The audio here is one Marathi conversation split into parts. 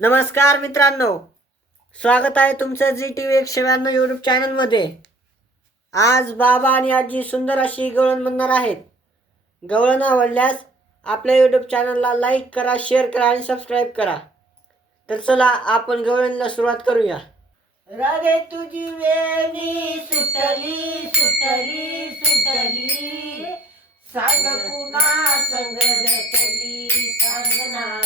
नमस्कार मित्रांनो. स्वागत आहे तुमचं जी टी व्ही एकशे ब्याण्णव यूट्यूब चॅनलमध्ये आज बाबा आणि आजी सुंदर अशी गवळण म्हणणार आहेत. गवळण आवडल्यास आपल्या यूट्यूब चॅनलला लाईक करा शेअर करा आणि सबस्क्राईब करा. तर चला आपण गवळणला सुरुवात करूया. राधे तुझी वेणी सुटली सुटली सुटली. सांग कुणा सांग ना.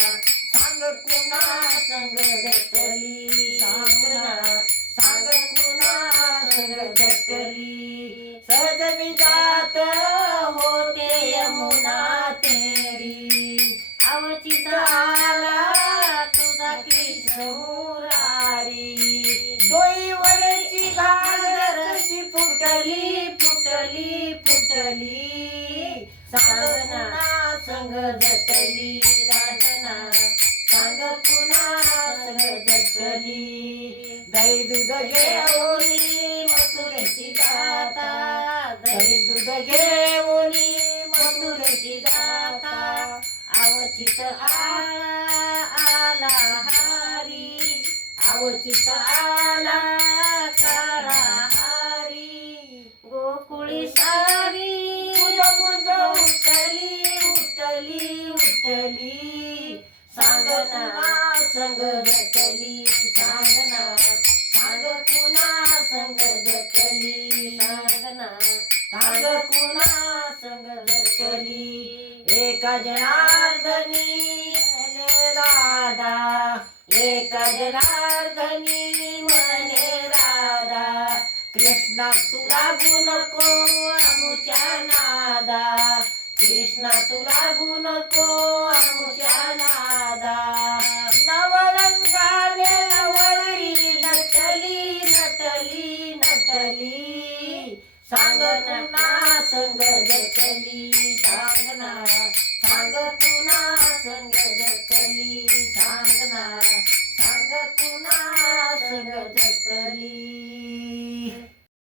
सांग कुणा संग दटली सांग ना सांग कुणा संग दटली सहज मी जात होते यमुना तेरी. अवचित आला तुझा कृष्ण मुरारी डोईवरची घागर कशी फुटली फुटली फुटली. सांग पुन्हा संग जटली सांगना सांग पुन्हा संग जटली दही दूध घेऊनी मथुरेशी जाता. दही दूध घेऊनी मथुरेशी जाता. अवचित आला आला हारी. अवचित आला काळा हारी. गोकुळी सारी. मुज मुज उठली उठली उठली. सांग संग जटली सांग सांग कुणा संग सांग कुणा संग एका जनार्दनी राधा. एका जनार्दनी मने राधा. कृष्णा तुला नको आमुच्या नादा. कृष्णा तुला नको आमुच्या नादा. ना संग जतली सांग ना सांग पुन्हा संग जतली सांग ना